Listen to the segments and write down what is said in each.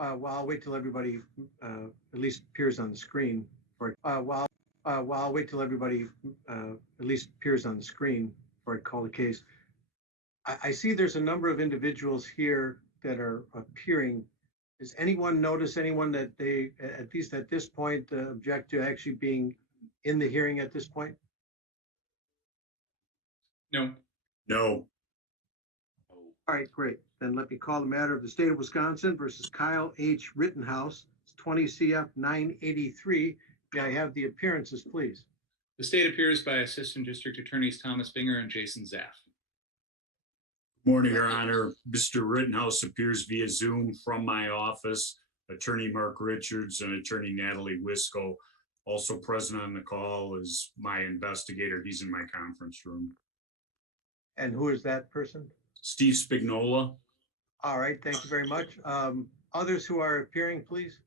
Well, I'll wait till everybody at least appears on the screen. I'll wait till everybody at least appears on the screen before I call the case. I see there's a number of individuals here that are appearing. Does anyone notice anyone that they, at least at this point, object to actually being in the hearing at this point? No. No. All right, great. Then let me call the matter of the state of Wisconsin versus Kyle H. Rittenhouse, 20 CF 983. May I have the appearances, please? The state appears by Assistant District Attorneys Thomas Binger and Jason Zaff. Morning, Your Honor. Mr. Rittenhouse appears via Zoom from my office. Attorney Mark Richards and Attorney Natalie Wisco. Also present on the call is my investigator. He's in my conference room. And who is that person? Steve Spignola. All right, thank you very much. Others who are appearing, please.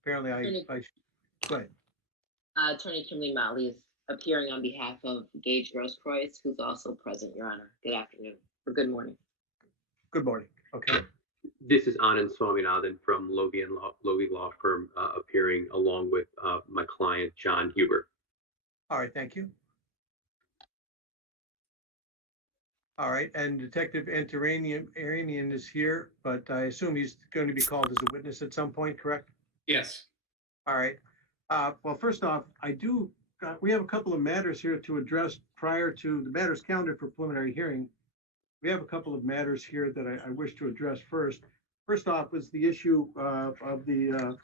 Apparently, go ahead. Attorney Kimberly Motley is appearing on behalf of Gaige Grosskreutz, who's also present, Your Honor. Good afternoon, or good morning. Good morning. Okay. This is Anand Swaminathan from Lowy Law Firm, appearing along with my client, John Huber. All right, thank you. All right, and Detective Antaranian is here, but I assume he's going to be called as a witness at some point, correct? Yes. All right. Well, first off, we have a couple of matters here to address prior to the matters calendar for preliminary hearing. We have a couple of matters here that I wish to address first. First off was the issue of the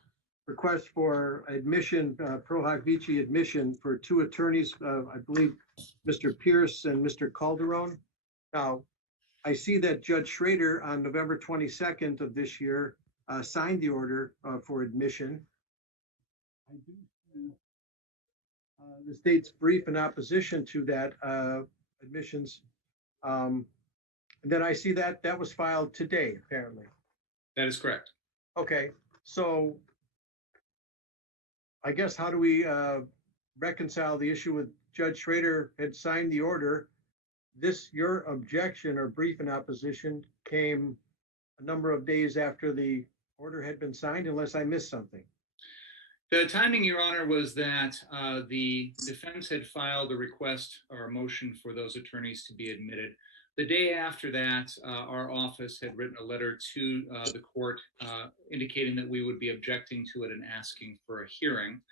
request for admission, pro hac vici admission for two attorneys, I believe Mr. Pierce and Mr. Calderon. Now, I see that Judge Schroeder on November 22nd of this year signed the order for admission. I do see the state's brief in opposition to that admissions. And then I see that that was filed today, apparently. That is correct. Okay, so I guess how do we reconcile the issue with Judge Schroeder had signed the order? Your objection or brief in opposition came a number of days after the order had been signed, unless I missed something. The timing, Your Honor, was that the defense had filed a request or a motion for those attorneys to be admitted. The day after that, our office had written a letter to the court indicating that we would be objecting to it and asking for a hearing.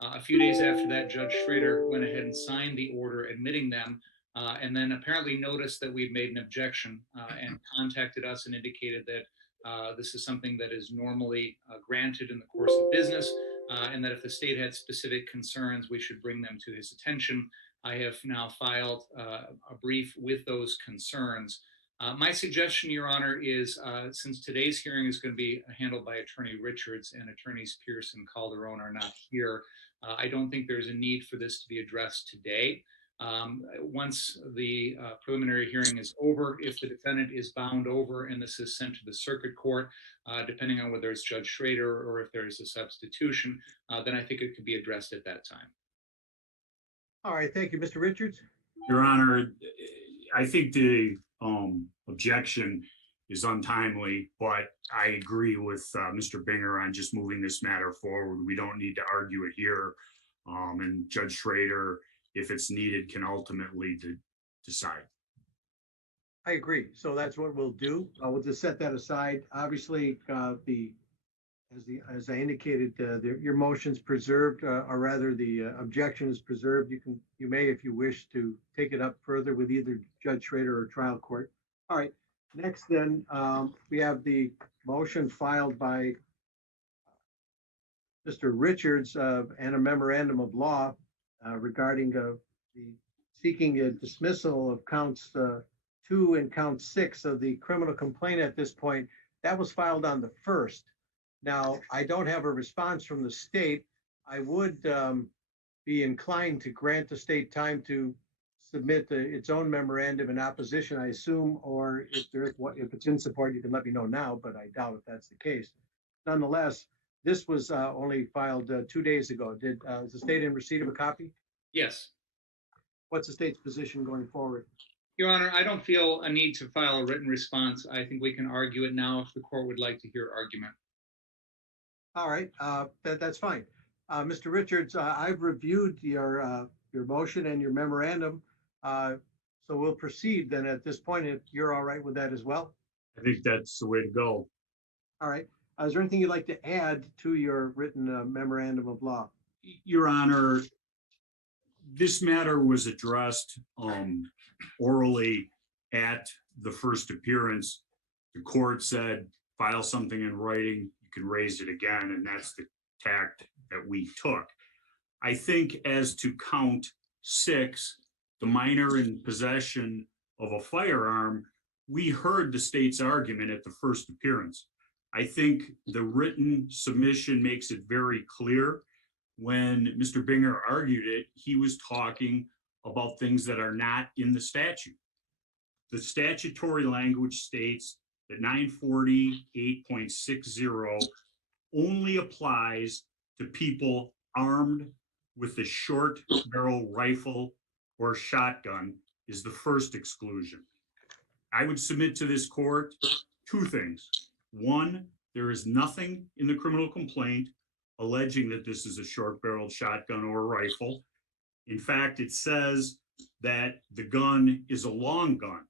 A few days after that, Judge Schroeder went ahead and signed the order admitting them, and then apparently noticed that we'd made an objection and contacted us and indicated that this is something that is normally granted in the course of business, and that if the state had specific concerns, we should bring them to his attention. I have now filed a brief with those concerns. My suggestion, Your Honor, is since today's hearing is going to be handled by Attorney Richards and Attorneys Pierce and Calderon are not here, I don't think there's a need for this to be addressed today. Once the preliminary hearing is over, if the defendant is bound over and this is sent to the circuit court, depending on whether it's Judge Schroeder or if there's a substitution, then I think it could be addressed at that time. All right, thank you, Mr. Richards. Your Honor, I think the objection is untimely, but I agree with Mr. Binger on just moving this matter forward. We don't need to argue it here, and Judge Schroeder, if it's needed, can ultimately decide. I agree. So that's what we'll do. We'll just set that aside. Obviously, as I indicated, your motion's preserved, or rather, the objection is preserved. You may, if you wish, to take it up further with either Judge Schroeder or trial court. All right. Next, then, we have the motion filed by Mr. Richards and a memorandum of law regarding the seeking a dismissal of counts 2 and count 6 of the criminal complaint at this point. That was filed on the 1st. Now, I don't have a response from the state. I would be inclined to grant the state time to submit its own memorandum in opposition, I assume, or if it's in support, you can let me know now, but I doubt if that's the case. Nonetheless, this was only filed 2 days ago. Is the state in receipt of a copy? Yes. What's the state's position going forward? Your Honor, I don't feel a need to file a written response. I think we can argue it now if the court would like to hear argument. All right, that's fine. Mr. Richards, I've reviewed your motion and your memorandum. So we'll proceed then at this point, if you're all right with that as well. I think that's the way to go. All right. Is there anything you'd like to add to your written memorandum of law? Your Honor, this matter was addressed orally at the first appearance. The court said, file something in writing, you can raise it again, and that's the tact that we took. I think as to count 6, the minor in possession of a firearm, we heard the state's argument at the first appearance. I think the written submission makes it very clear. When Mr. Binger argued it, he was talking about things that are not in the statute. The statutory language states that 948.60 only applies to people armed with a short barrel rifle or shotgun is the first exclusion. I would submit to this court 2 things. 1, there is nothing in the criminal complaint alleging that this is a short-barreled shotgun or rifle. In fact, it says that the gun is a long gun.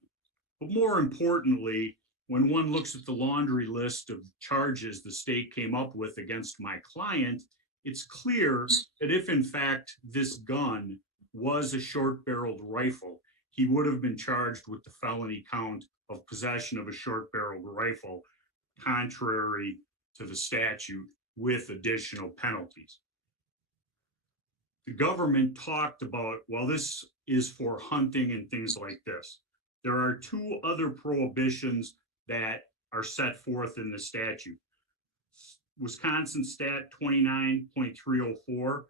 But more importantly, when one looks at the laundry list of charges the state came up with against my client, it's clear that if in fact this gun was a short-barreled rifle, he would have been charged with the felony count of possession of a short-barreled rifle, contrary to the statute, with additional penalties. The government talked about, well, this is for hunting and things like this. There are 2 other prohibitions that are set forth in the statute. Wisconsin Stat 29.304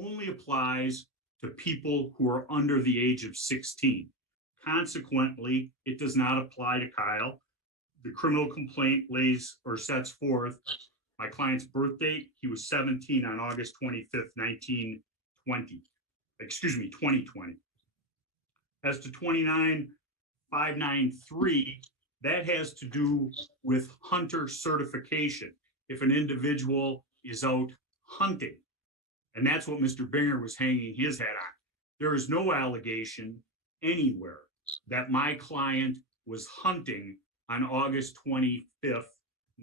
only applies to people who are under the age of 16. Consequently, it does not apply to Kyle. The criminal complaint lays or sets forth my client's birth date. He was 17 on August 25th, 2020. As to 29593, that has to do with hunter certification. If an individual is out hunting, and that's what Mr. Binger was hanging his hat on. There is no allegation anywhere that my client was hunting on August 25th,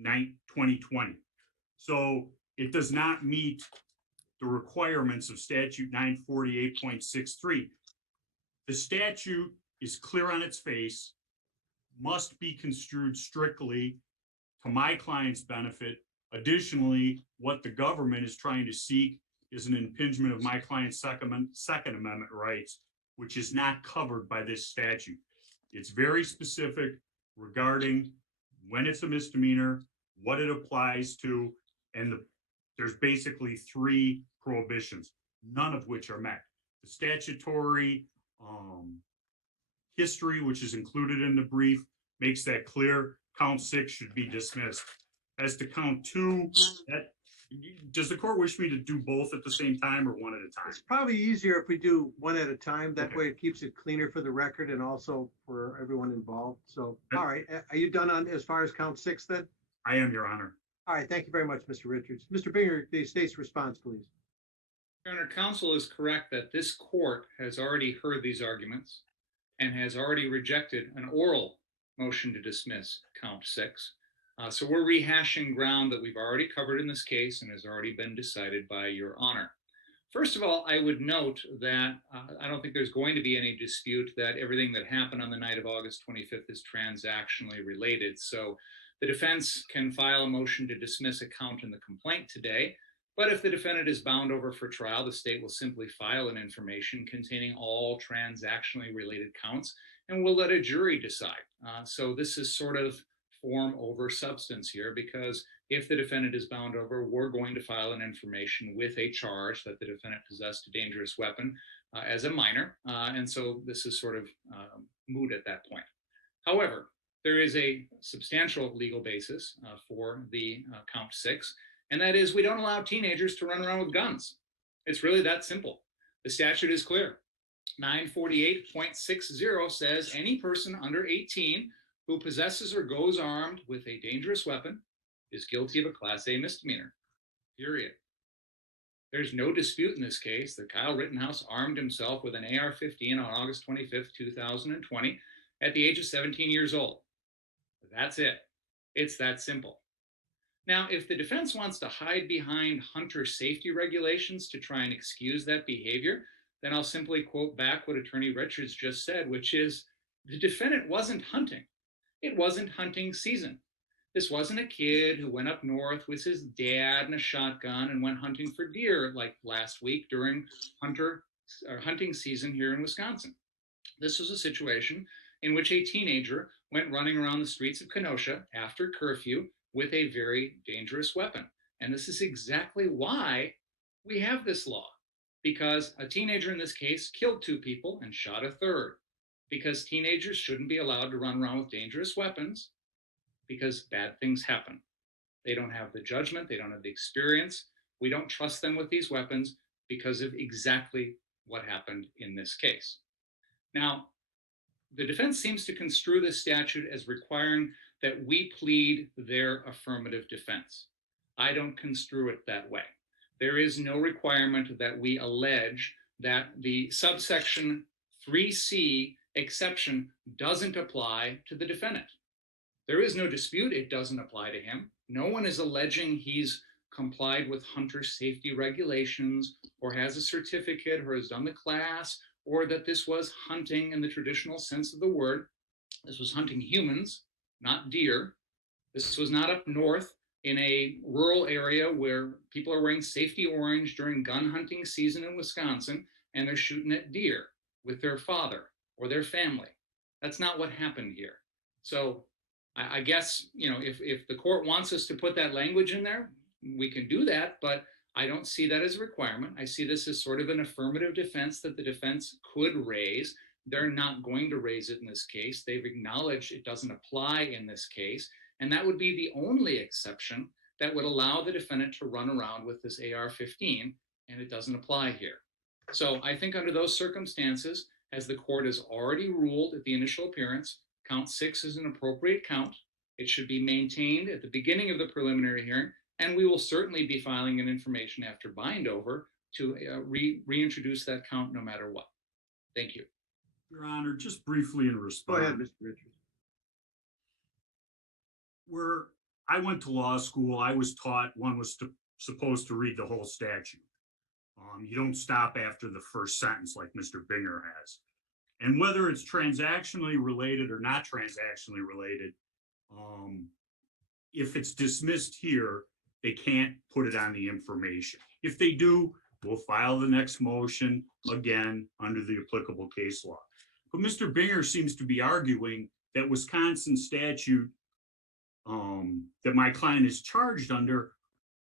2020. So it does not meet the requirements of statute 948.63. The statute is clear on its face, must be construed strictly to my client's benefit. Additionally, what the government is trying to seek is an impingement of my client's Second Amendment rights, which is not covered by this statute. It's very specific regarding when it's a misdemeanor, what it applies to, and there's basically 3 prohibitions, none of which are met. The statutory history, which is included in the brief, makes that clear. Count 6 should be dismissed. As to count 2, does the court wish me to do both at the same time or one at a time? It's probably easier if we do one at a time. That Okay. way it keeps it cleaner for the record and also for everyone involved. So, all right, are you done on as far as count 6 then? I am, Your Honor. All right, thank you very much, Mr. Richards. Mr. Binger, the state's response, please. Your Honor, counsel is correct that this court has already heard these arguments and has already rejected an oral motion to dismiss count 6. So we're rehashing ground that we've already covered in this case and has already been decided by Your Honor. First of all, I would note that I don't think there's going to be any dispute that everything that happened on the night of August 25th is transactionally related. So the defense can file a motion to dismiss a count in the complaint today, but if the defendant is bound over for trial, the state will simply file an information containing all transactionally related counts, and we'll let a jury decide. So this is sort of form over substance here, because if the defendant is bound over, we're going to file an information with a charge that the defendant possessed a dangerous weapon as a minor. And so this is sort of moot at that point. However, there is a substantial legal basis for the count 6, and that is we don't allow teenagers to run around with guns. It's really that simple. The statute is clear. 948.60 says any person under 18 who possesses or goes armed with a dangerous weapon is guilty of a Class A misdemeanor, period. There's no dispute in this case that Kyle Rittenhouse armed himself with an AR-15 on August 25th, 2020 at the age of 17 years old. That's it. It's that simple. Now, if the defense wants to hide behind hunter safety regulations to try and excuse that behavior, then I'll simply quote back what Attorney Richards just said, which is the defendant wasn't hunting. It wasn't hunting season. This wasn't a kid who went up north with his dad and a shotgun and went hunting for deer like last week during hunting season here in Wisconsin. This was a situation in which a teenager went running around the streets of Kenosha after curfew with a very dangerous weapon. And this is exactly why we have this law, because a teenager in this case killed 2 people and shot a third, because teenagers shouldn't be allowed to run around with dangerous weapons, because bad things happen. They don't have the judgment, they don't have the experience. We don't trust them with these weapons because of exactly what happened in this case. Now, the defense seems to construe this statute as requiring that we plead their affirmative defense. I don't construe it that way. There is no requirement that we allege that the subsection 3C exception doesn't apply to the defendant. There is no dispute it doesn't apply to him. No one is alleging he's complied with hunter safety regulations or has a certificate or has done the class, or that this was hunting in the traditional sense of the word. This was hunting humans, not deer. This was not up north in a rural area where people are wearing safety orange during gun hunting season in Wisconsin and they're shooting at deer with their father or their family. That's not what happened here. So I guess, if the court wants us to put that language in there, we can do that, but I don't see that as a requirement. I see this as sort of an affirmative defense that the defense could raise. They're not going to raise it in this case. They've acknowledged it doesn't apply in this case. And that would be the only exception that would allow the defendant to run around with this AR-15, and it doesn't apply here. So I think under those circumstances, as the court has already ruled at the initial appearance, count 6 is an appropriate count. It should be maintained at the beginning of the preliminary hearing, and we will certainly be filing an information after bind over to reintroduce that count no matter what. Thank you. Your Honor, just briefly in response. Go ahead, Mr. Richards. Where I went to law school, I was taught one was supposed to read the whole statute. You don't stop after the first sentence like Mr. Binger has. And whether it's transactionally related or not transactionally related, if it's dismissed here, they can't put it on the information. If they do, we'll file the next motion again under the applicable case law. But Mr. Binger seems to be arguing that Wisconsin statute that my client is charged under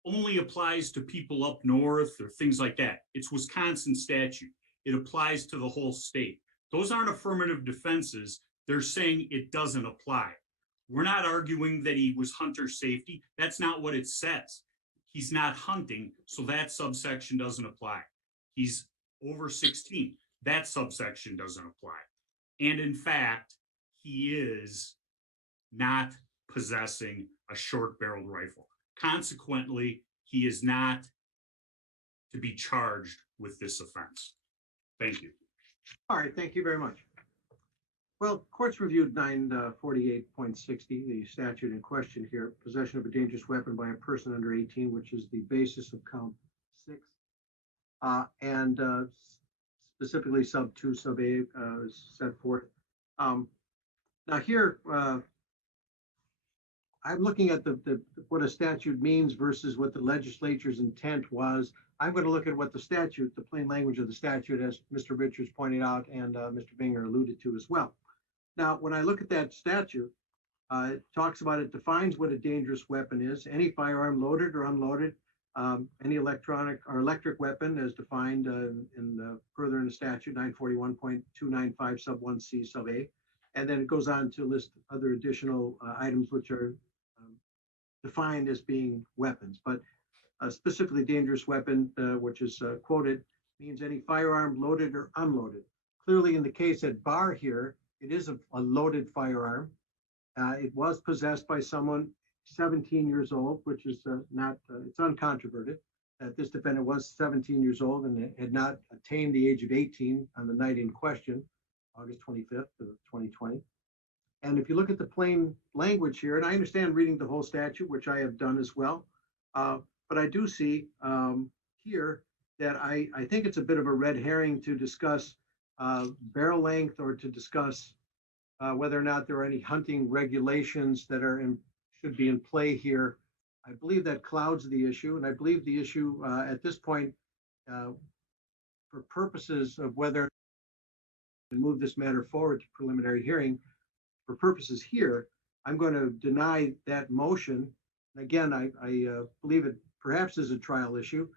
only applies to people up north or things like that. It's Wisconsin statute. It applies to the whole state. Those aren't affirmative defenses. They're saying it doesn't apply. We're not arguing that he was hunter safety. That's not what it says. He's not hunting, so that subsection doesn't apply. He's over 16. That subsection doesn't apply. And in fact, he is not possessing a short-barreled rifle. Consequently, he is not to be charged with this offense. Thank you. All right, thank you very much. Well, courts reviewed 948.60, the statute in question here, possession of a dangerous weapon by a person under 18, which is the basis of count 6, and specifically sub 2, sub A set forth. Now here, I'm looking at what a statute means versus what the legislature's intent was. I'm going to look at what the statute, the plain language of the statute, as Mr. Richards pointed out and Mr. Binger alluded to as well. Now, when I look at that statute, it talks about, it defines what a dangerous weapon is: any firearm loaded or unloaded, any electronic or electric weapon as defined further in the statute, 941.295 sub 1C sub A. And then it goes on to list other additional items which are defined as being weapons. But specifically dangerous weapon, which is quoted, means any firearm loaded or unloaded. clearly in the case at bar here, it is a loaded firearm. It was possessed by someone 17 years old, which is it's uncontroverted that this defendant was 17 years old and had not attained the age of 18 on the night in question, August 25th of 2020. And if you look at the plain language here, and I understand reading the whole statute, which I have done as well, but I do see here that I think it's a bit of a red herring to discuss barrel length or to discuss whether or not there are any hunting regulations that should be in play here. I believe that clouds the issue, and I believe the issue at this point, for purposes of whether to move this matter forward to preliminary hearing, for purposes here, I'm going to deny that motion. Again, I believe it perhaps is a trial issue.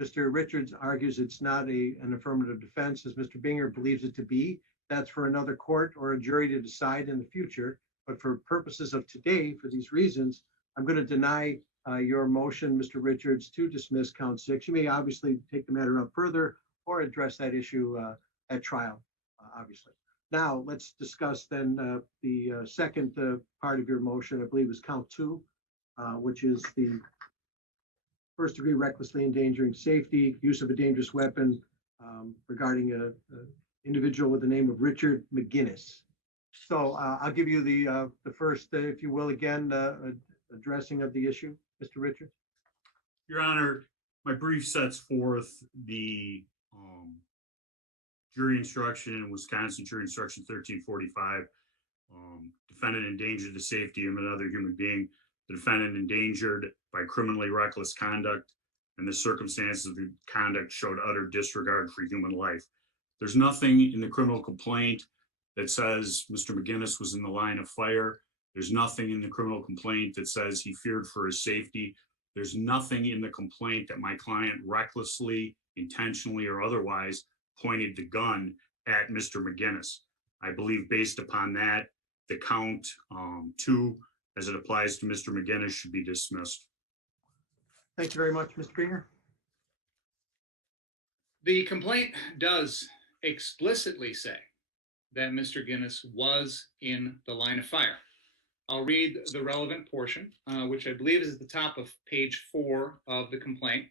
Mr. Richards argues it's not an affirmative defense, as Mr. Binger believes it to be. That's for another court or a jury to decide in the future. But for purposes of today, for these reasons, I'm going to deny your motion, Mr. Richards, to dismiss count 6. You may obviously take the matter up further or address that issue at trial, obviously. Now, let's discuss then the second part of your motion, I believe is count 2, which is the first degree recklessly endangering safety, use of a dangerous weapon regarding an individual with the name of Richard McGuinness. So I'll give you the first, if you will, again, addressing of the issue, Mr. Richards. Your Honor, my brief sets forth the jury instruction in Wisconsin, jury instruction 1345. Defendant endangered the safety of another human being. The defendant endangered by criminally reckless conduct, and the circumstances of the conduct showed utter disregard for human life. There's nothing in the criminal complaint that says Mr. McGuinness was in the line of fire. There's nothing in the criminal complaint that says he feared for his safety. There's nothing in the complaint that my client recklessly, intentionally, or otherwise pointed the gun at Mr. McGuinness. I believe based upon that, the count 2, as it applies to Mr. McGuinness, should be dismissed. Thank you very much, Mr. Binger. The complaint does explicitly say that Mr. Guinness was in the line of fire. I'll read the relevant portion, which I believe is at the top of page 4 of the complaint.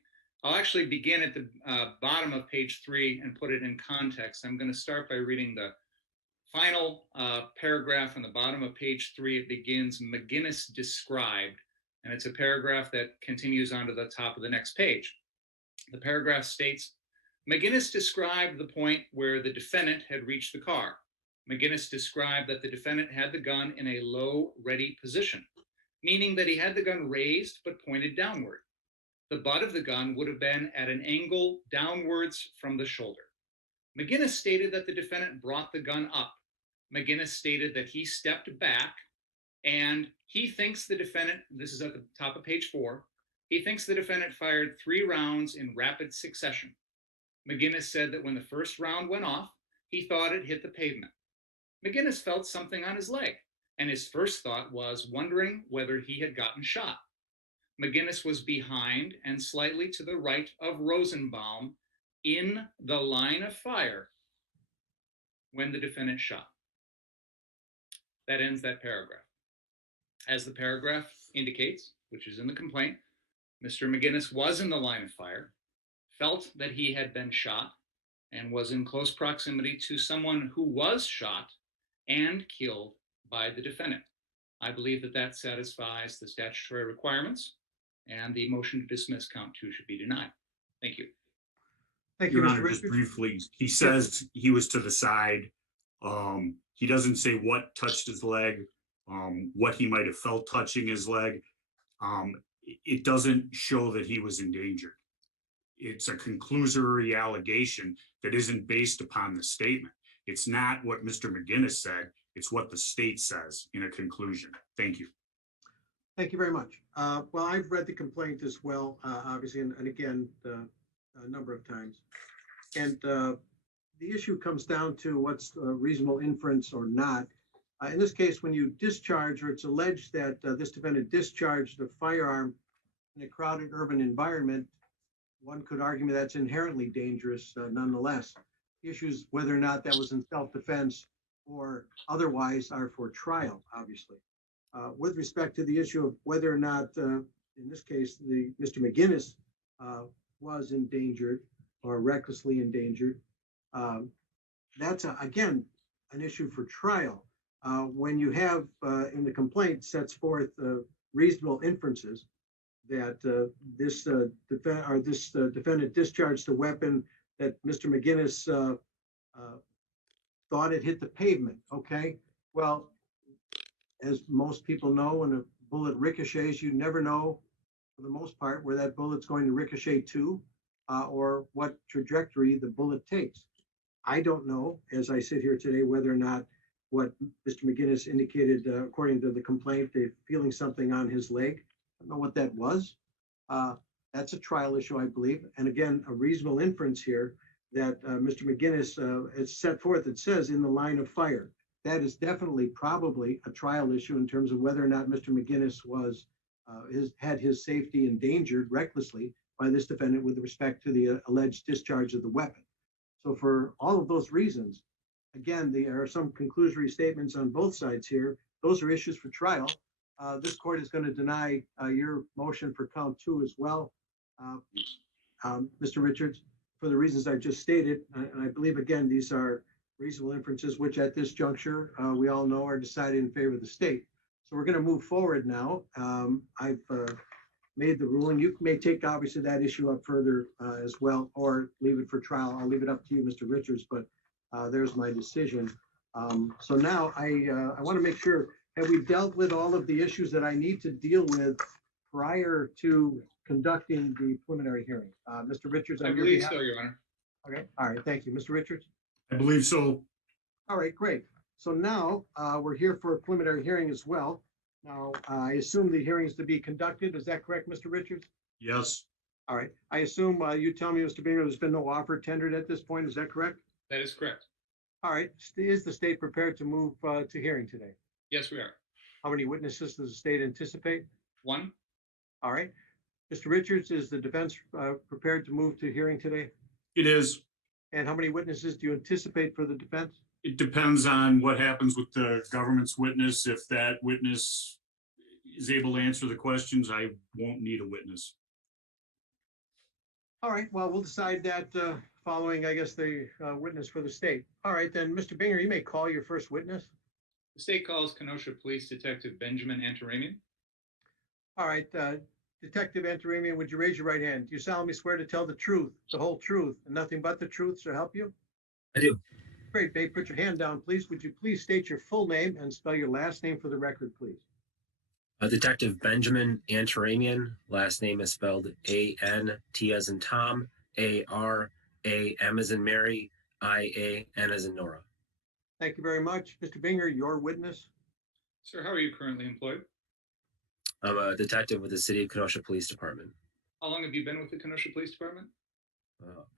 I'll actually begin at the bottom of page 3 and put it in context. I'm going to start by reading the final paragraph on the bottom of page 3. It begins, McGuinness described, and it's a paragraph that continues on to the top of the next page. The paragraph states, McGuinness described the point where the defendant had reached the car. McGuinness described that the defendant had the gun in a low, ready position, meaning that he had the gun raised but pointed downward. The butt of the gun would have been at an angle downwards from the shoulder. McGuinness stated that the defendant brought the gun up. McGuinness stated that he stepped back and he thinks the defendant, this is at the top of page 4, he thinks the defendant fired 3 rounds in rapid succession. McGuinness said that when the first round went off, he thought it hit the pavement. McGuinness felt something on his leg, and his first thought was wondering whether he had gotten shot. McGuinness was behind and slightly to the right of Rosenbaum in the line of fire when the defendant shot. That ends that paragraph. As the paragraph indicates, which is in the complaint, Mr. McGuinness was in the line of fire, felt that he had been shot, and was in close proximity to someone who was shot and killed by the defendant. I believe that that satisfies the statutory requirements, and the motion to dismiss count 2 should be denied. Thank you. Thank you, Your Mr. Honor, just Richards. briefly, he says he was to the side. He doesn't say what touched his leg, what he might have felt touching his leg. It doesn't show that he was endangered. It's a conclusory allegation that isn't based upon the statement. It's not what Mr. McGuinness said. It's what the state says in a conclusion. Thank you. Thank you very much. Well, I've read the complaint as well, obviously, and again, a number of times. And the issue comes down to what's a reasonable inference or not. In this case, when you discharge, or it's alleged that this defendant discharged a firearm in a crowded urban environment, one could argue that's inherently dangerous nonetheless. issues, whether or not that was in self-defense or otherwise, are for trial, obviously. With respect to the issue of whether or not, in this case, Mr. McGinnis was endangered or recklessly endangered, that's, again, an issue for trial. When you have in the complaint sets forth reasonable inferences that this defendant discharged a weapon that Mr. McGinnis thought it hit the pavement. Okay, well, as most people know, when a bullet ricochets, you never know, for the most part, where that bullet's going to ricochet to, or what trajectory the bullet takes. I don't know, as I sit here today, whether or not what Mr. McGinnis indicated, according to the complaint, they're feeling something on his leg. I don't know what that was. That's a trial issue, I believe. And again, a reasonable inference here that Mr. McGinnis has set forth, it says in the line of fire. That is definitely probably a trial issue in terms of whether or not Mr. McGinnis was had his safety endangered recklessly by this defendant with respect to the alleged discharge of the weapon. So for all of those reasons, again, there are some conclusory statements on both sides here. Those are issues for trial. This court is going to deny your motion for count 2 as well, Mr. Richards, for the reasons I just stated. And I believe, again, these are reasonable inferences, which at this juncture, we all know are decided in favor of the state. So we're going to move forward now. I've made the ruling. You may take, obviously, that issue up further as well, or leave it for trial. I'll leave it up to you, Mr. Richards, but there's my decision. So now I want to make sure, have we dealt with all of the issues that I need to deal with prior to conducting the preliminary hearing? Mr. Richards, I believe so, Your Honor. Okay, all right, thank you. Mr. Richards? I believe so. All right, great. So now we're here for a preliminary hearing as well. Now, I assume the hearing is to be conducted. Is that correct, Mr. Richards? Yes. All right. I assume you tell me, Mr. Binger, there's been no offer tendered at this point. Is that correct? That is correct. All right. Is the state prepared to move to hearing today? Yes, we are. How many witnesses does the state anticipate? 1. All right. Mr. Richards, is the defense prepared to move to hearing today? It is. And how many witnesses do you anticipate for the defense? It depends on what happens with the government's witness. If that witness is able to answer the questions, I won't need a witness. All right. Well, we'll decide that following, I guess, the witness for the state. All right, then, Mr. Binger, you may call your first witness. The state calls Kenosha Police Detective Benjamin Antaramian. All right. Detective Antaramian, would you raise your right hand? Do you solemnly swear to tell the truth, the whole truth, and nothing but the truth to help you? I do. Great, babe. Put your hand down, please. Would you please state your full name and spell your last name for the record, please? Detective Benjamin Antaramian. Last name is spelled A-N-T as in Tom, A-R-A-M as in Mary, I-A-N as in Nora. Thank you very much. Mr. Binger, your witness. Sir, how are you currently employed? I'm a detective with the City of Kenosha Police Department. How long have you been with the Kenosha Police Department?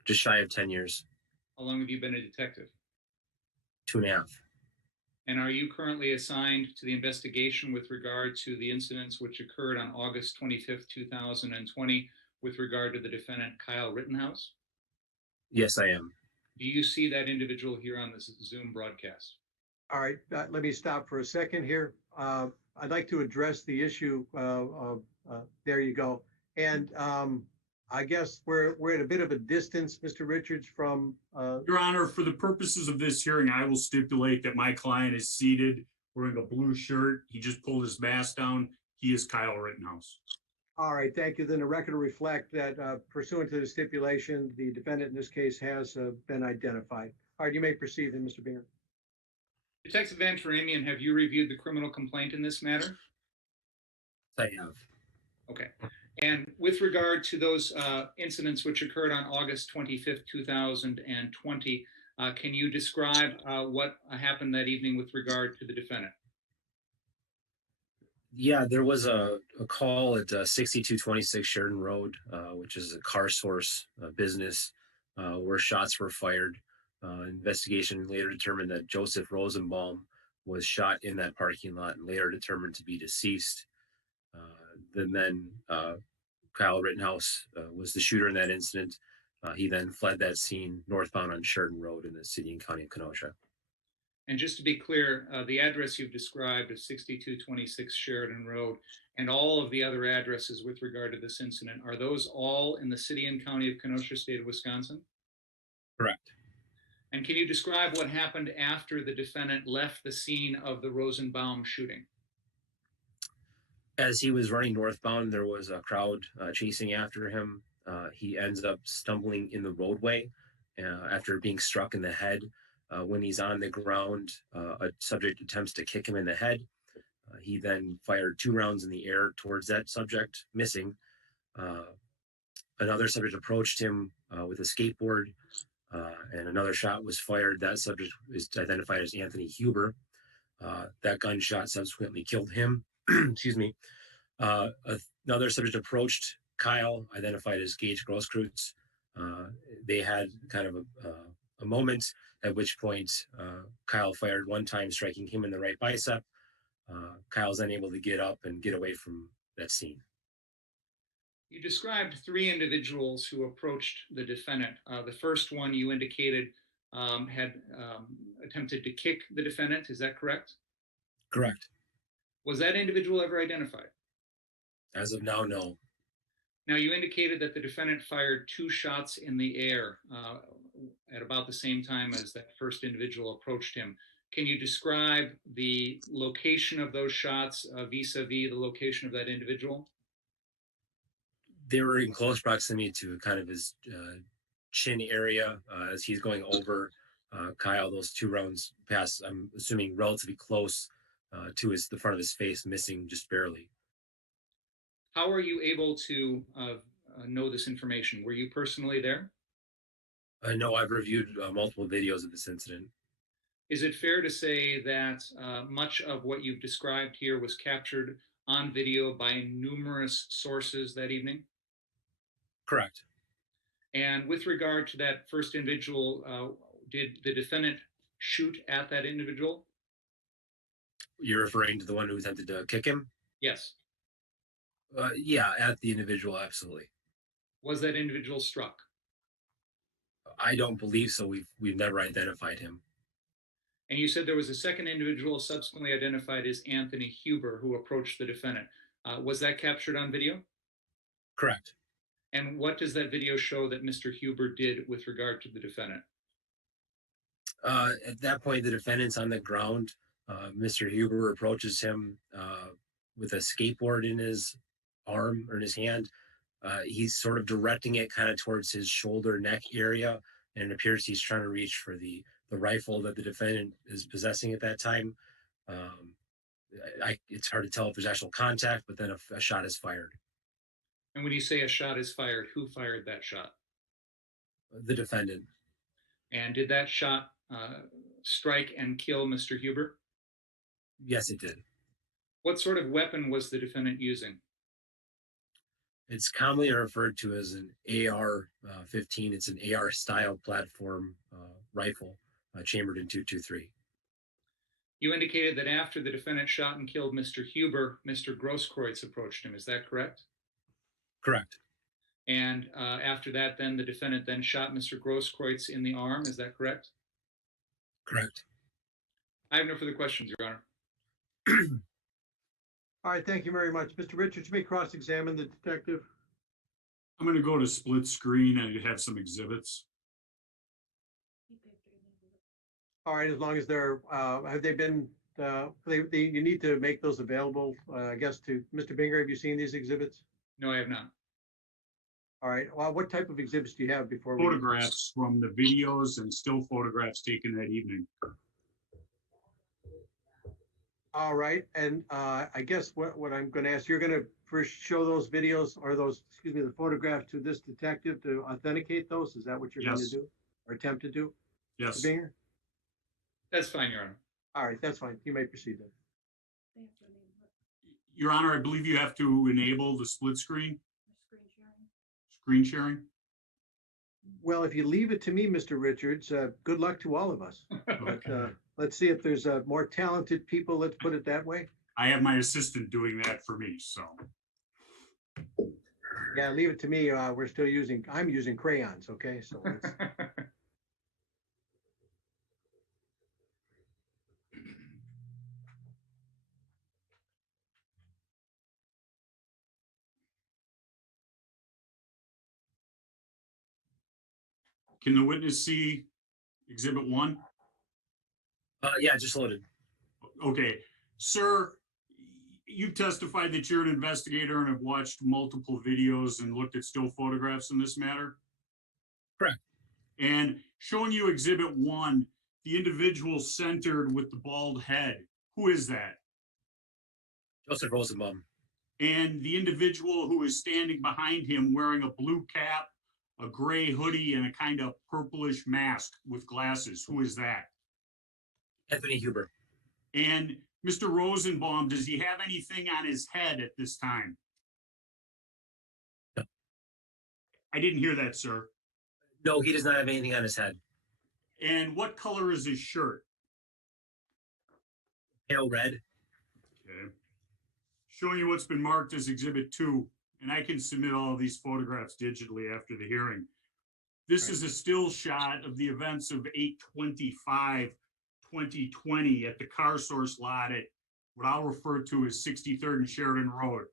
Just shy of 10 years. How long have you been a detective? 2.5. And are you currently assigned to the investigation with regard to the incidents which occurred on August 25th, 2020, with regard to the defendant Kyle Rittenhouse? Yes, I am. Do you see that individual here on this Zoom broadcast? All right. Let me stop for a second here. I'd like to address the issue of, there you go. And I guess we're at a bit of a distance, Mr. Richards, from. Your Honor, for the purposes of this hearing, I will stipulate that my client is seated wearing a blue shirt. He just pulled his mask down. He is Kyle Rittenhouse. All right, thank you. Then the record will reflect that pursuant to the stipulation, the defendant in this case has been identified. All right, you may proceed then, Mr. Binger. Detective Antaramian, have you reviewed the criminal complaint in this matter? I have. Okay. And with regard to those incidents which occurred on August 25th, 2020, can you describe what happened that evening with regard to the defendant? Yeah, there was a call at 6226 Sheridan Road, which is a car source business, where shots were fired. Investigation later determined that Joseph Rosenbaum was shot in that parking lot and later determined to be deceased. Then Kyle Rittenhouse was the shooter in that incident. He then fled that scene northbound on Sheridan Road in the city and county of Kenosha. And just to be clear, the address you've described is 6226 Sheridan Road, and all of the other addresses with regard to this incident, are those all in the city and county of Kenosha, state of Wisconsin? Correct. And can you describe what happened after the defendant left the scene of the Rosenbaum shooting? As he was running northbound, there was a crowd chasing after him. He ends up stumbling in the roadway after being struck in the head. When he's on the ground, a subject attempts to kick him in the head. He then fired 2 rounds in the air towards that subject, missing. Another subject approached him with a skateboard, and another shot was fired. That subject is identified as Anthony Huber. That gunshot subsequently killed him. Excuse me. Another subject approached Kyle, identified as Gaige Grosskreutz. They had kind of a moment, at which point Kyle fired 1 time, striking him in the right bicep. Kyle's unable to get up and get away from that scene. You described 3 individuals who approached the defendant. The first one you indicated had attempted to kick the defendant. Is that correct? Correct. Was that individual ever identified? As of now, no. Now, you indicated that the defendant fired 2 shots in the air at about the same time as that first individual approached him. Can you describe the location of those shots vis-a-vis the location of that individual? They were in close proximity to kind of his chin area as he's going over Kyle. Those 2 rounds passed, I'm assuming, relatively close to the front of his face, missing just barely. How are you able to know this information? Were you personally there? No, I've reviewed multiple videos of this incident. Is it fair to say that much of what you've described here was captured on video by numerous sources that evening? Correct. And with regard to that first individual, did the defendant shoot at that individual? You're referring to the one who attempted to kick him? Yes. Yeah, at the individual, absolutely. Was that individual struck? I don't believe so. We've never identified him. And you said there was a second individual subsequently identified as Anthony Huber who approached the defendant. Was that captured on video? Correct. And what does that video show that Mr. Huber did with regard to the defendant? At that point, the defendant's on the ground. Mr. Huber approaches him with a skateboard in his arm or in his hand. He's sort of directing it kind of towards his shoulder neck area, and it appears he's trying to reach for the rifle that the defendant is possessing at that time. It's hard to tell if there's actual contact, but then a shot is fired. And when you say a shot is fired, who fired that shot? The defendant. And did that shot strike and kill Mr. Huber? Yes, it did. What sort of weapon was the defendant using? It's commonly referred to as an AR-15. It's an AR-style platform rifle chambered in .223. You indicated that after the defendant shot and killed Mr. Huber, Mr. Grosskreutz approached him. Is that correct? Correct. And after that, then the defendant then shot Mr. Grosskreutz in the arm. Is that correct? Correct. I have no further questions, Your Honor. All right, thank you very much. Mr. Richards, you may cross-examine the detective. I'm going to go to split screen and have some exhibits. All right, as long as they're, have they been, you need to make those available, I guess, to Mr. Binger. Have you seen these exhibits? No, I have not. All right, well, what type of exhibits do you have before we? Photographs from the videos and still photographs taken that evening. All right, and I guess what I'm going to ask, you're going to first show those videos or those, excuse me, the photographs to this detective to authenticate those? Is that what you're going to do or attempt to do? Yes. Mr. Binger? That's fine, Your Honor. All right, that's fine. You may proceed then. Your Honor, I believe you have to enable the split screen. Screen sharing? Well, if you leave it to me, Mr. Richards, good luck to all of us. But let's see if there's more talented people, let's put it that way. I have my assistant doing that for me, so. Yeah, leave it to me. We're still I'm using crayons, okay? So it's, Can the witness see Exhibit 1? Yeah, just loaded. Okay, sir, you've testified that you're an investigator and have watched multiple videos and looked at still photographs in this matter? Correct. And showing you Exhibit 1, the individual centered with the bald head, who is that? Joseph Rosenbaum. And the individual who is standing behind him wearing a blue cap, a gray hoodie, and a kind of purplish mask with glasses, who is that? Anthony Huber. And Mr. Rosenbaum, does he have anything on his head at this time? No. I didn't hear that, sir. No, he does not have anything on his head. And what color is his shirt? Pale red. Okay. Showing you what's been marked as Exhibit 2, and I can submit all of these photographs digitally after the hearing. This is a still shot of the events of 8/25/2020 at the car source lot at what I'll refer to as 63rd and Sheridan Road.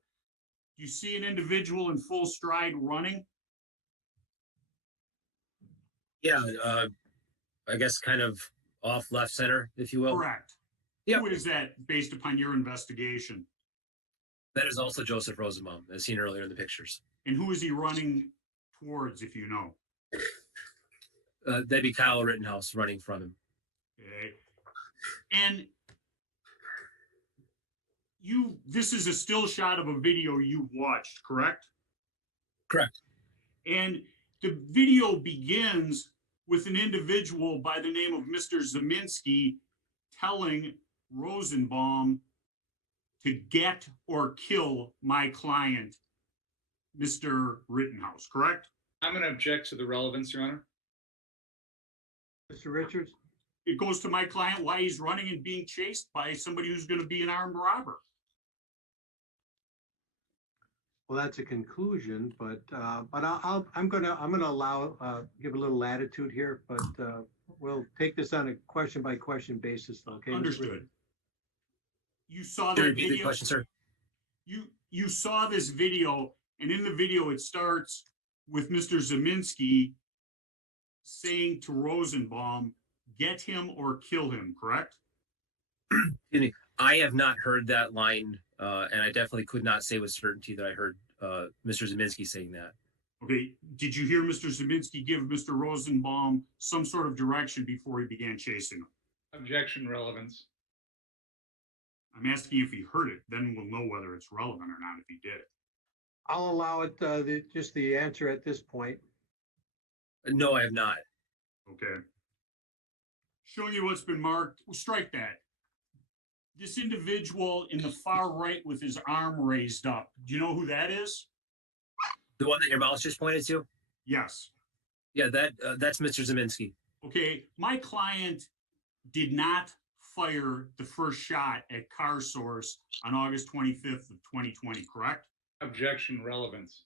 Do you see an individual in full stride running? Yeah, I guess kind of off left center, if you will. Correct. Yep. Who is that based upon your investigation? That is also Joseph Rosenbaum, as seen earlier in the pictures. And who is he running towards, if you know? That'd be Kyle Rittenhouse running from him. Okay. And this is a still shot of a video you've watched, correct? Correct. And the video begins with an individual by the name of Mr. Ziminski telling Rosenbaum to get or kill my client, Mr. Rittenhouse, correct? I'm going to object to the relevance, Your Honor. Mr. Richards? It goes to my client why he's running and being chased by somebody who's going to be an armed robber. Well, that's a conclusion, but I'm gonna allow, give a little latitude here, but we'll take this on a question by question basis, okay? Mr. Understood. Richards? You saw Can you that repeat the video. question, sir? You saw this video, and in the video it starts with Mr. Ziminski saying to Rosenbaum, "Get him or kill him," correct? Excuse me. I have not heard that line, and I definitely could not say with certainty that I heard Mr. Ziminski saying that. Okay, did you hear Mr. Ziminski give Mr. Rosenbaum some sort of direction before he began chasing him? Objection, relevance. I'm asking if he heard it, then we'll know whether it's relevant or not if he did. I'll allow it, just the answer at this point. No, I have not. Okay. Showing you what's been marked, we'll strike that. This individual in the far right with his arm raised up, do you know who that is? The one that your mouse just pointed to? Yes. Yeah, that's Mr. Ziminski. Okay, my client did not fire the first shot at Car Source on August 25th of 2020, correct? Objection, relevance.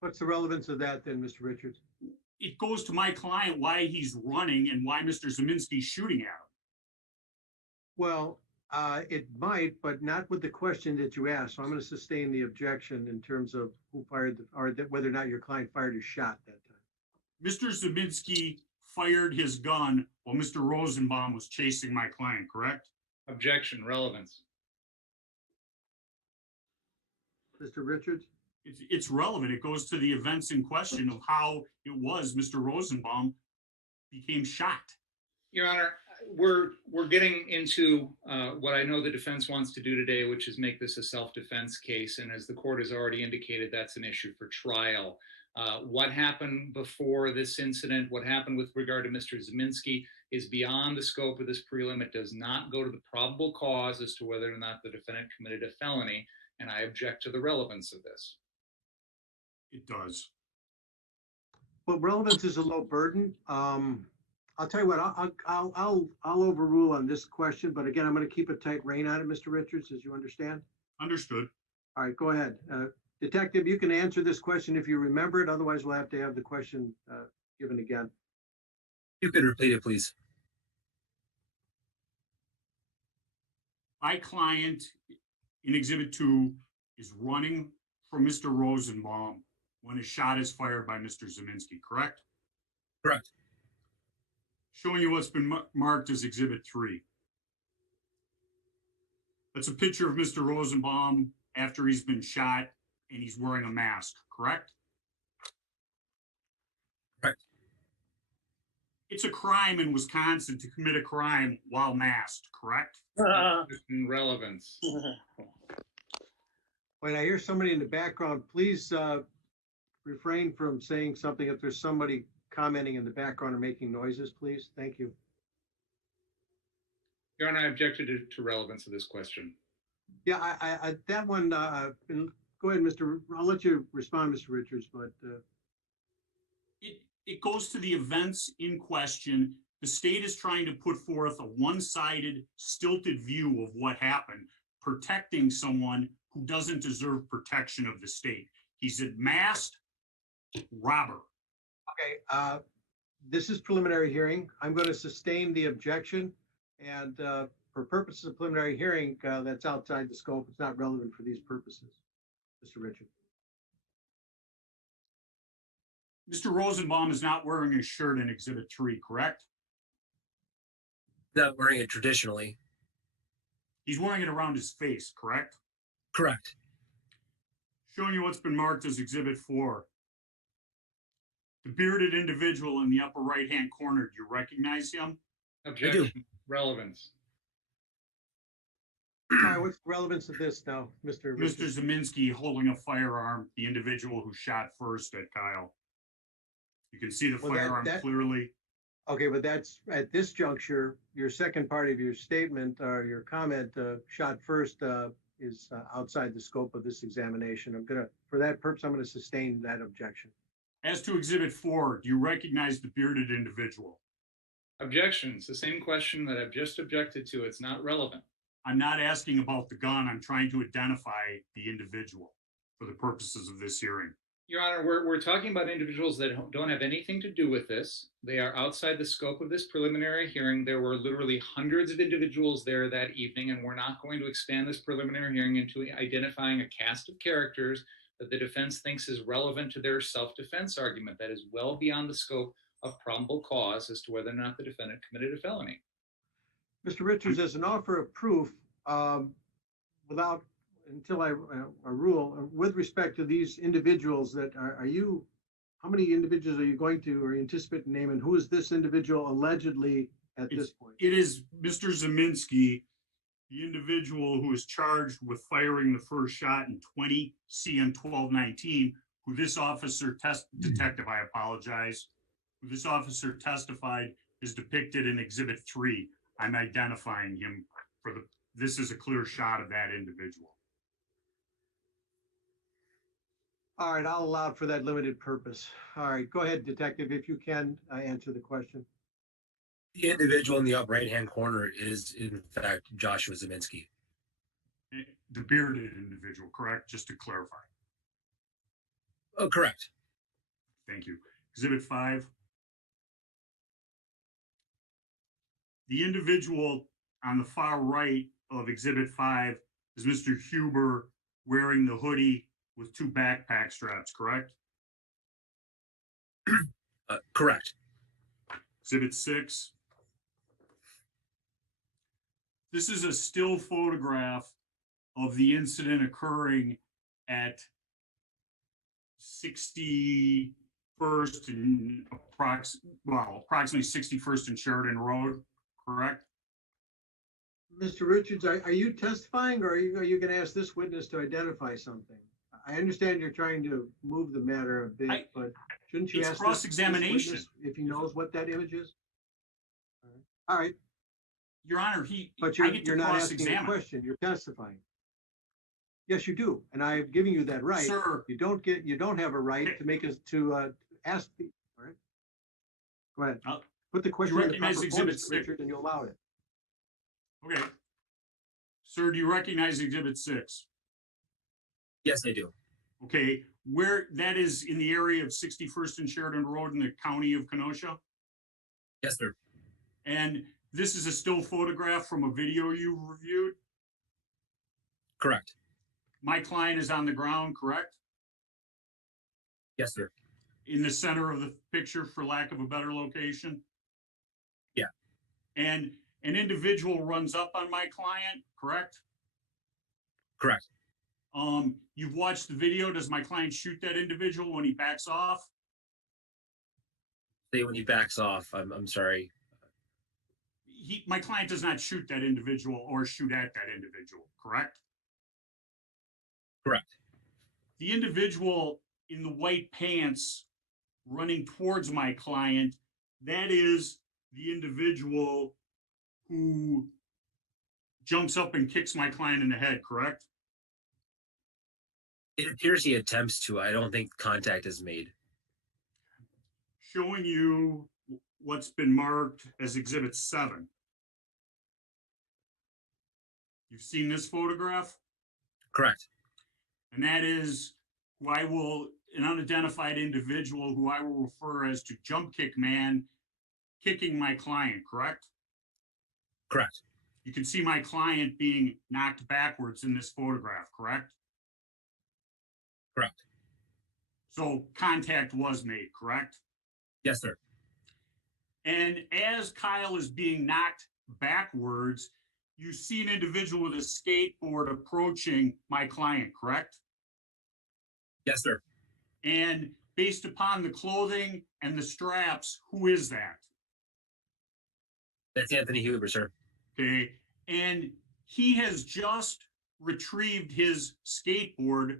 What's the relevance of that then, Mr. Richards? It goes to my client why he's running and why Mr. Ziminski's shooting at him. Well, it might, but not with the question that you asked. So I'm going to sustain the objection in terms of who fired whether or not your client fired a shot that time. Mr. Ziminski fired his gun while Mr. Rosenbaum was chasing my client, correct? Objection, relevance. Mr. Richards? It's relevant. It goes to the events in question of how it was Mr. Rosenbaum became shot. Your Honor, we're getting into what I know the defense wants to do today, which is make this a self-defense case. And as the court has already indicated, that's an issue for trial. What happened before this incident, what happened with regard to Mr. Ziminski is beyond the scope of this prelim. It does not go to the probable cause as to whether or not the defendant committed a felony. And I object to the relevance of this. It does. But relevance is a low burden. I'll tell you what, I'll overrule on this question, but again, I'm going to keep a tight rein on it, Mr. Richards, as you understand. Understood. All right, go ahead. Detective, you can answer this question if you remember it. Otherwise, we'll have to have the question given again. You could repeat it, please. My client in Exhibit 2 is running from Mr. Rosenbaum when a shot is fired by Mr. Ziminski, correct? Correct. Showing you what's been marked as Exhibit 3. That's a picture of Mr. Rosenbaum after he's been shot and he's wearing a mask, correct? Correct. It's a crime in Wisconsin to commit a crime while masked, correct? Relevance. Wait, I hear somebody in the background. Please refrain from saying something if there's somebody commenting in the background or making noises, please. Thank you. Your Honor, I objected to relevance of this question. Yeah, I that one, go ahead, I'll let you respond, Mr. Richards, but It goes to the events in question. The state is trying to put forth a one-sided, stilted view of what happened, protecting someone who doesn't deserve protection of the state. He's a masked robber. okay, this is preliminary hearing. I'm going to sustain the objection, and for purposes of preliminary hearing, that's outside the scope. It's not relevant for these purposes, Mr. Richards. Mr. Rosenbaum is not wearing a shirt in Exhibit 3, correct? Not wearing it traditionally. He's wearing it around his face, correct? Correct. Showing you what's been marked as Exhibit 4. The bearded individual in the upper right-hand corner, do you recognize him? Objection. Relevance. All right, what's the relevance of this now, Mr. Mr. Richards? Ziminski holding a firearm, the individual who shot first at Kyle. You can see the Well, firearm clearly. Okay, but that's at this juncture, your second part of your statement or your comment, shot first is outside the scope of this examination. For that purpose, I'm gonna sustain that objection. As to Exhibit 4, do you recognize the bearded individual? Objection. It's the same question that I've just objected to. It's not relevant. I'm not asking about the gun. I'm trying to identify the individual for the purposes of this hearing. Your Honor, we're talking about individuals that don't have anything to do with this. They are outside the scope of this preliminary hearing. There were literally hundreds of individuals there that evening, and we're not going to expand this preliminary hearing into identifying a cast of characters that the defense thinks is relevant to their self-defense argument. That is well beyond the scope of probable cause as to whether or not the defendant committed a felony. Mr. Richards, as an offer of proof, until I rule, with respect to these individuals that how many individuals are you going to, or you anticipate to name, and who is this individual allegedly at this point? It is Mr. Ziminski, the individual who is charged with firing the first shot in 20 CM 1219, who this officer detective, I apologize, who this officer testified is depicted in Exhibit 3. I'm identifying him this is a clear shot of that individual. All right, I'll allow for that limited purpose. All right, go ahead, detective, if you can answer the question. The individual in the upper right-hand corner is, in fact, Joshua Ziminski. The bearded individual, correct? Just to clarify. Oh, correct. Thank you. Exhibit 5. The individual on the far right of Exhibit 5 is Mr. Huber wearing the hoodie with 2 backpack straps, correct? Correct. Exhibit 6. This is a still photograph of the incident occurring at 61st and approximately 61st and Sheridan Road, correct? Mr. Richards, are you testifying, or are you going to ask this witness to identify something? I understand you're trying to move the matter a bit, but shouldn't you It's ask cross-examination. this witness if he knows what that image is? All right. Your Honor, But I get to you're not asking a cross-examine. question, you're testifying. Yes, you do, and I'm giving you that right. Sir, You don't have a right to make us to ask the, all right? Go ahead. Put the question in the recognize proper Exhibit form, Mr. 6? Richards, and you allow it. okay. Sir, do you recognize Exhibit 6? Yes, I do. Okay, where that is in the area of 61st and Sheridan Road in the county of Kenosha? Yes, sir. And this is a still photograph from a video you reviewed? Correct. My client is on the ground, correct? Yes, sir. In the center of the picture, for lack of a better location? Yeah. And an individual runs up on my client, correct? Correct. You've watched the video. Does my client shoot that individual when he backs off? Say when he backs off, I'm sorry. My client does not shoot that individual or shoot at that individual, correct? Correct. The individual in the white pants running towards my client, that is the individual who jumps up and kicks my client in the head, correct? It appears he attempts to. I don't think contact is made. Showing you what's been marked as Exhibit 7. You've seen this photograph? Correct. And that is an unidentified individual who I will refer as to Jumpkick Man kicking my client, correct? Correct. You can see my client being knocked backwards in this photograph, correct? Correct. So contact was made, correct? Yes, sir. And as Kyle is being knocked backwards, you see an individual with a skateboard approaching my client, correct? Yes, sir. And based upon the clothing and the straps, who is that? That's Anthony Huber, sir. Okay. And he has just retrieved his skateboard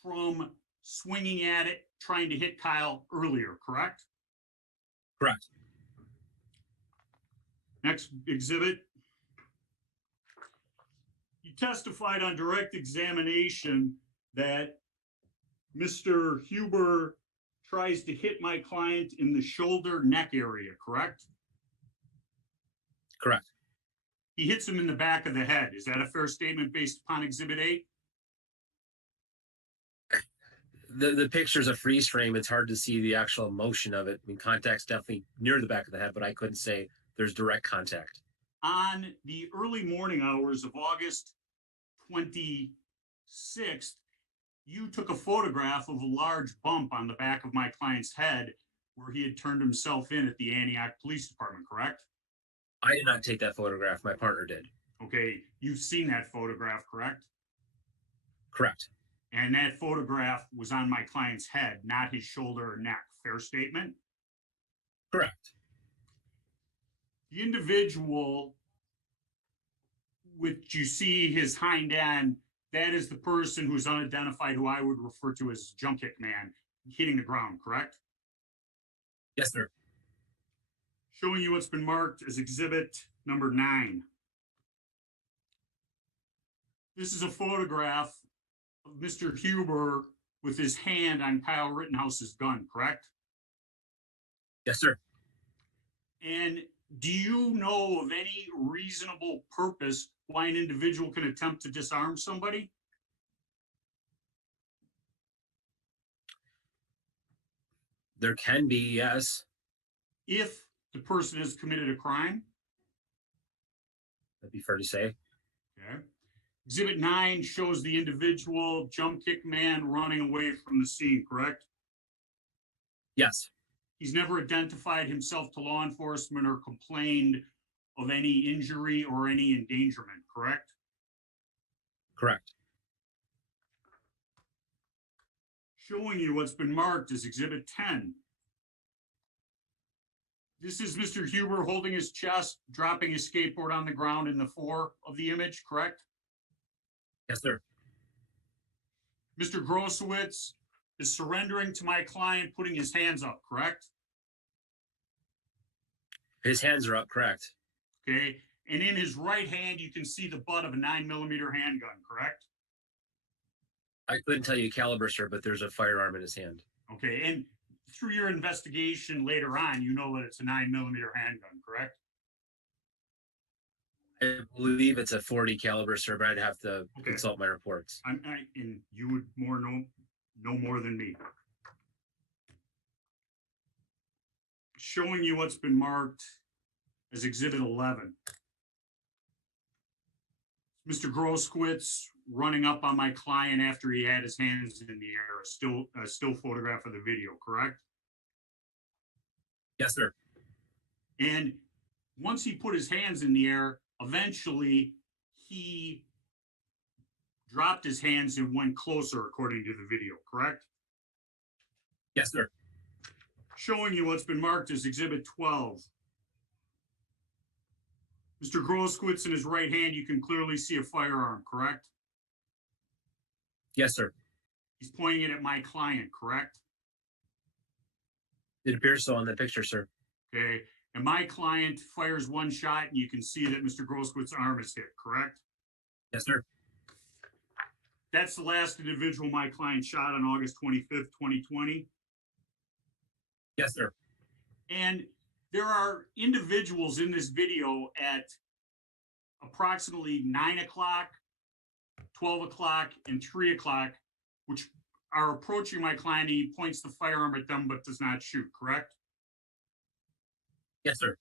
from swinging at it, trying to hit Kyle earlier, correct? Correct. Next exhibit. You testified on direct examination that Mr. Huber tries to hit my client in the shoulder neck area, correct? Correct. He hits him in the back of the head. Is that a fair statement based upon Exhibit 8? The picture's a freeze frame. It's hard to see the actual motion of it. I mean, contact's definitely near the back of the head, but I couldn't say there's direct contact. On the early morning hours of August 26th, you took a photograph of a large bump on the back of my client's head where he had turned himself in at the Antioch Police Department, correct? I did not take that photograph. My partner did. Okay, you've seen that photograph, correct? Correct. And that photograph was on my client's head, not his shoulder or neck. Fair statement? Correct. The individual which you see his hind end, that is the person who's unidentified, who I would refer to as Jumpkick Man, hitting the ground, correct? Yes, sir. Showing you what's been marked as exhibit number 9. This is a photograph of Mr. Huber with his hand on Kyle Rittenhouse's gun, correct? Yes, sir. And do you know of any reasonable purpose why an individual can attempt to disarm somebody? There can be, yes. If the person has committed a crime? That'd be fair to say. Okay. Exhibit 9 shows the individual Jumpkick Man running away from the scene, correct? Yes. He's never identified himself to law enforcement or complained of any injury or any endangerment, correct? Correct. Showing you what's been marked as Exhibit 10. This is Mr. Huber holding his chest, dropping his skateboard on the ground in the fore of the image, correct? Yes, sir. Mr. Grosskreutz is surrendering to my client, putting his hands up, correct? His hands are up, correct. Okay, and in his right hand, you can see the butt of a 9mm handgun, correct? I couldn't tell you caliber, sir, but there's a firearm in his hand. Okay, and through your investigation later on, you know that it's a 9mm handgun, correct? I believe it's a .40 caliber, sir, but I'd have to consult my reports. And you would more know no more than me. Showing you what's been marked as Exhibit 11. Mr. Grosskreutz running up on my client after he had his hands in the air, a still photograph of the video, correct? Yes, sir. And once he put his hands in the air, eventually he dropped his hands and went closer, according to the video, correct? Yes, sir. Showing you what's been marked as Exhibit 12. Mr. Grosskreutz in his right hand, you can clearly see a firearm, correct? Yes, sir. He's pointing it at my client, correct? It appears so on the picture, sir. Okay, and my client fires one shot and you can see that Mr. Grosskreutz' arm is hit, correct? Yes, sir. That's the last individual my client shot on August 25th, 2020. Yes, sir. And there are individuals in this video at approximately 9 o'clock, 12 o'clock, and 3 o'clock, which are approaching my client. He points the firearm at them, but does not shoot, correct? Yes, sir.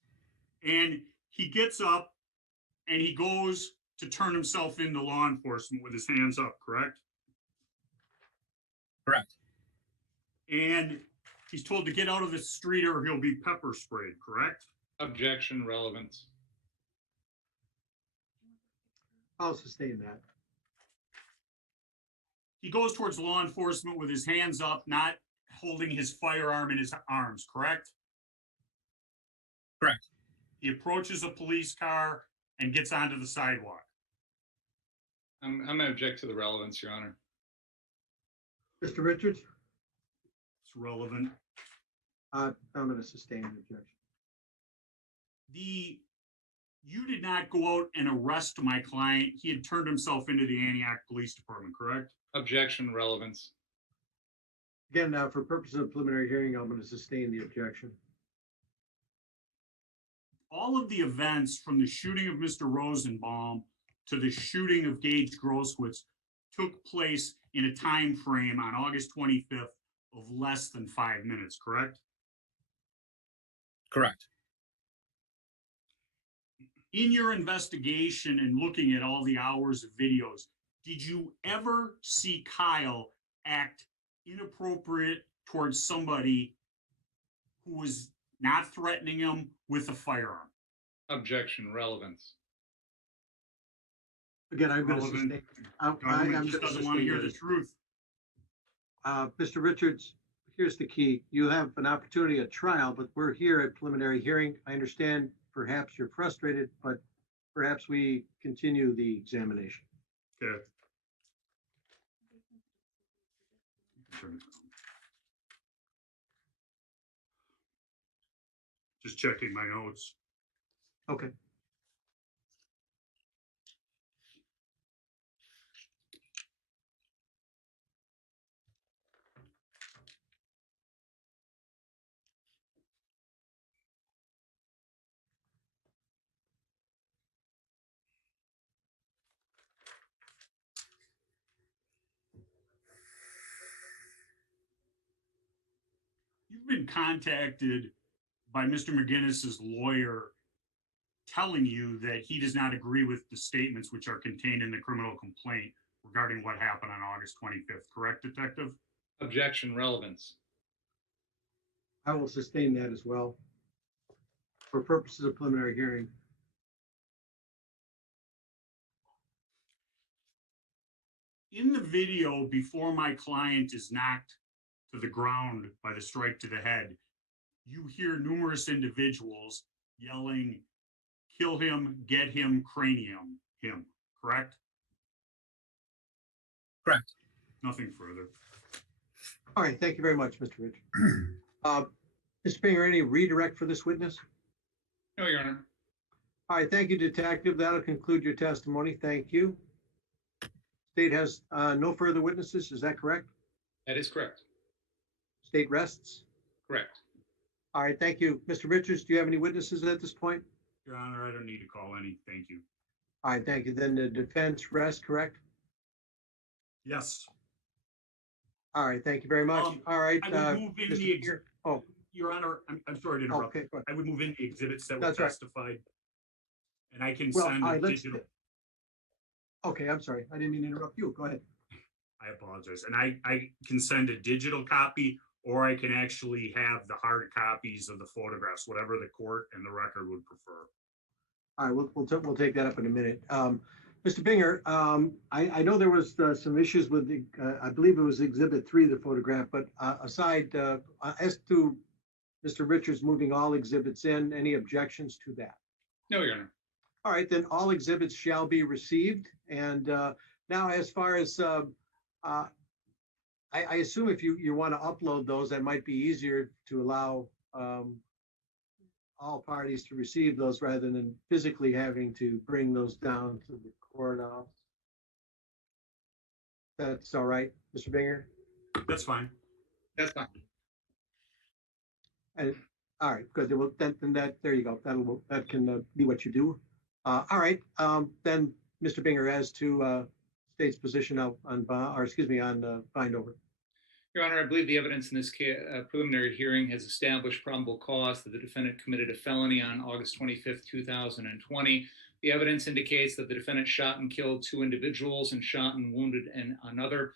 And he gets up and he goes to turn himself into law enforcement with his hands up, correct? Correct. And he's told to get out of the street or he'll be pepper sprayed, correct? Objection, relevance. I'll sustain that. He goes towards law enforcement with his hands up, not holding his firearm in his arms, correct? Correct. He approaches a police car and gets onto the sidewalk. I'm going to object to the relevance, Your Honor. Mr. Richards, It's relevant. I'm going to sustain the objection. You did not go out and arrest my client. He had turned himself into the Antioch Police Department, correct? Objection, relevance. Again, for purposes of preliminary hearing, I'm going to sustain the objection. All of the events from the shooting of Mr. Rosenbaum to the shooting of Gaige Grosskreutz took place in a time frame on August 25th of less than 5 minutes, correct? Correct. In your investigation and looking at all the hours of videos, did you ever see Kyle act inappropriate towards somebody who was not threatening him with a firearm? Objection, relevance. Again, I'm going to Relevant. sustain. Government just doesn't want to hear the truth. Mr. Richards, here's the key. You have an opportunity at trial, but we're here at preliminary hearing. I understand perhaps you're frustrated, but perhaps we continue the examination. Okay. Just checking my notes. Okay. You've been contacted by Mr. McGinnis's lawyer telling you that he does not agree with the statements which are contained in the criminal complaint regarding what happened on August 25th, correct, Detective? Objection, relevance. I will sustain that as well for purposes of preliminary hearing. In the video, before my client is knocked to the ground by the strike to the head, you hear numerous individuals yelling, "Kill him, get him, cranium him," correct? Correct. Nothing further. All right, thank you very much, Mr. Rich. Mr. Springer, any redirect for this witness? No, Your Honor. All right, thank you, Detective. That'll conclude your testimony. Thank you. State has no further witnesses, is that correct? That is correct. State rests? Correct. All right, thank you. Mr. Richards, do you have any witnesses at this point? Your Honor, I don't need to call any. Thank you. All right, thank you. Then the defense rests, correct? Yes. All right, thank you very much. All right. I would move in Mr. the, Beer- Oh, Your Honor, I'm sorry to interrupt. okay, go ahead. I would move in the exhibits that were That's right. testified. And I can Well, send all a right, let's, digital, okay, I'm sorry. I didn't mean to interrupt you. Go ahead. I apologize. And I can send a digital copy, or I can actually have the hard copies of the photographs, whatever the court and the record would prefer. All right, we'll take that up in a minute. Mr. Binger, I know there was some issues with the, I believe it was Exhibit 3, the photograph, but aside, as to Mr. Richards moving all exhibits in, any objections to that? No, Your Honor. All right, then all exhibits shall be received. And now as far as, I assume if you want to upload those, that might be easier to allow all parties to receive those rather than physically having to bring those down to the courthouse. That's all right, Mr. Binger? That's fine. That's fine. And, all right, good. Then that, there you go. That can be what you do. All right, then, Mr. Binger, as to state's position on bind over. Your Honor, I believe the evidence in this preliminary hearing has established probable cause that the defendant committed a felony on August 25th, 2020. The evidence indicates that the defendant shot and killed 2 individuals and shot and wounded another,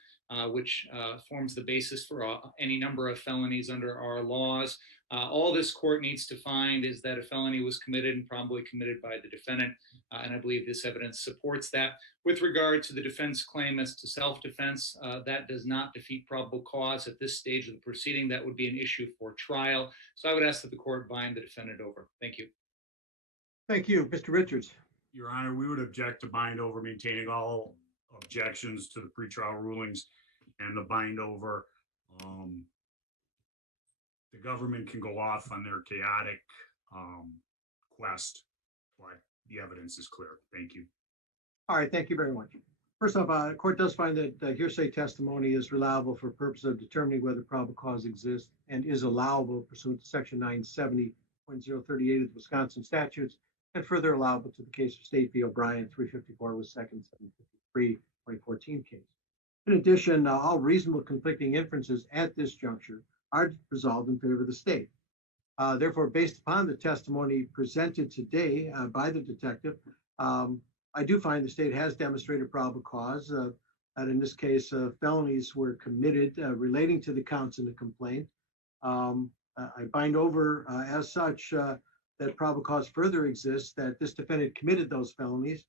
which forms the basis for any number of felonies under our laws. All this court needs to find is that a felony was committed and probably committed by the defendant, and I believe this evidence supports that. With regard to the defense claim as to self-defense, that does not defeat probable cause at this stage of the proceeding. That would be an issue for trial. So I would ask that the court bind the defendant over. Thank you. Thank you, Mr. Richards. Your Honor, we would object to bind over, maintaining all objections to the pretrial rulings and the bind over. The government can go off on their chaotic quest, but the evidence is clear. Thank you. All right, thank you very much. First off, the court does find that hearsay testimony is reliable for purpose of determining whether probable cause exists and is allowable pursuant to section 970.038 of the Wisconsin statutes, and further allowable to the case of State v. O'Brien 354 with second 753 2014 case. In addition, all reasonable conflicting inferences at this juncture are resolved in favor of the state. Therefore, based upon the testimony presented today by the detective, I do find the state has demonstrated probable cause that in this case, felonies were committed relating to the counts in the complaint. I bind over as such that probable cause further exists that this defendant committed those felonies,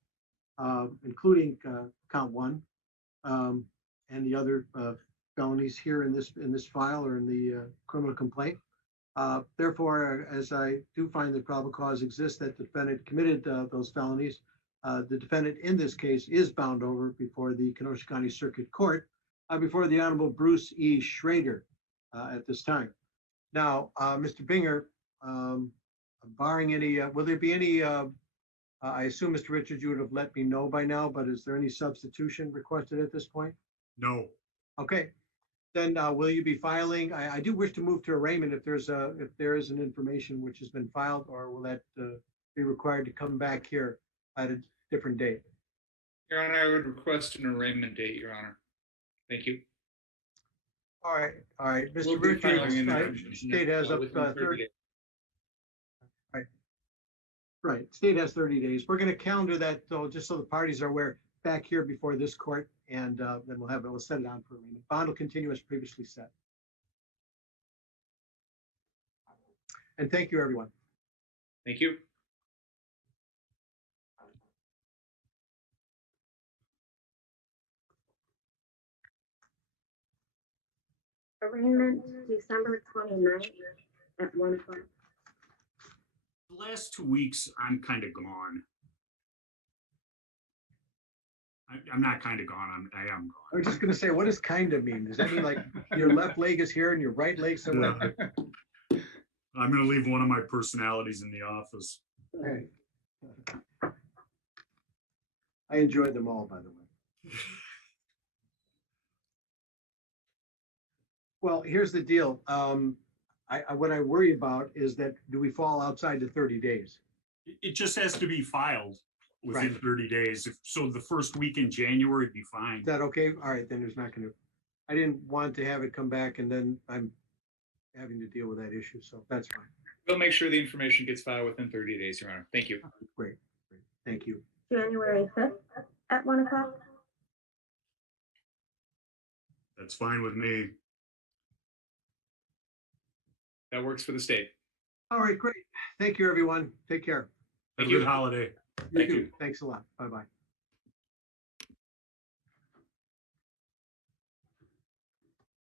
including count 1 and the other felonies here in this file or in the criminal complaint. Therefore, as I do find that probable cause exists that the defendant committed those felonies, the defendant in this case is bound over before the Kenosha County Circuit Court, before the Honorable Bruce E. Schroeder at this time. Now, Mr. Binger, barring any, will there be any, I assume, Mr. Richards, you would have let me know by now, but is there any substitution requested at this point? No. Okay. Then will you be filing? I do wish to move to arraignment if there is an information which has been filed, or will that be required to come back here at a different date? Your Honor, I would request an arraignment date, Your Honor. Thank you. All right, Mr. We'll be filing an Richards, state has up within 30 days. Right, state has 30 days. We're going to calendar that though, just so the parties are aware, back here before this court, and then we'll set it on for arraignment. Bond will continue as previously set. And thank you, everyone. Thank you. Arraignment December 29th at 1 o'clock. The last 2 weeks, I'm kind of gone. I'm not kind of gone. I am gone. I was just going to say, what does kind of mean? Does that mean like your left leg is here and your right leg somewhere? I'm going to leave one of my personalities in the office. Hey. I enjoyed them all, by the way. Well, here's the deal. What I worry about is that do we fall outside the 30 days? It just has to be filed within Right. 30 days. So the first week in January would be fine. Is that okay? All right, then there's not going to. I didn't want to have it come back and then I'm having to deal with that issue, so that's fine. We'll make sure the information gets filed within 30 days, Your Honor. Thank you. Great, great. Thank you. January 5th at 1 o'clock. That's fine with me. That works for the state. All right, great. Thank you, everyone. Take care. Have a you. good holiday. You Thank too. you. Thanks a lot. Bye-bye.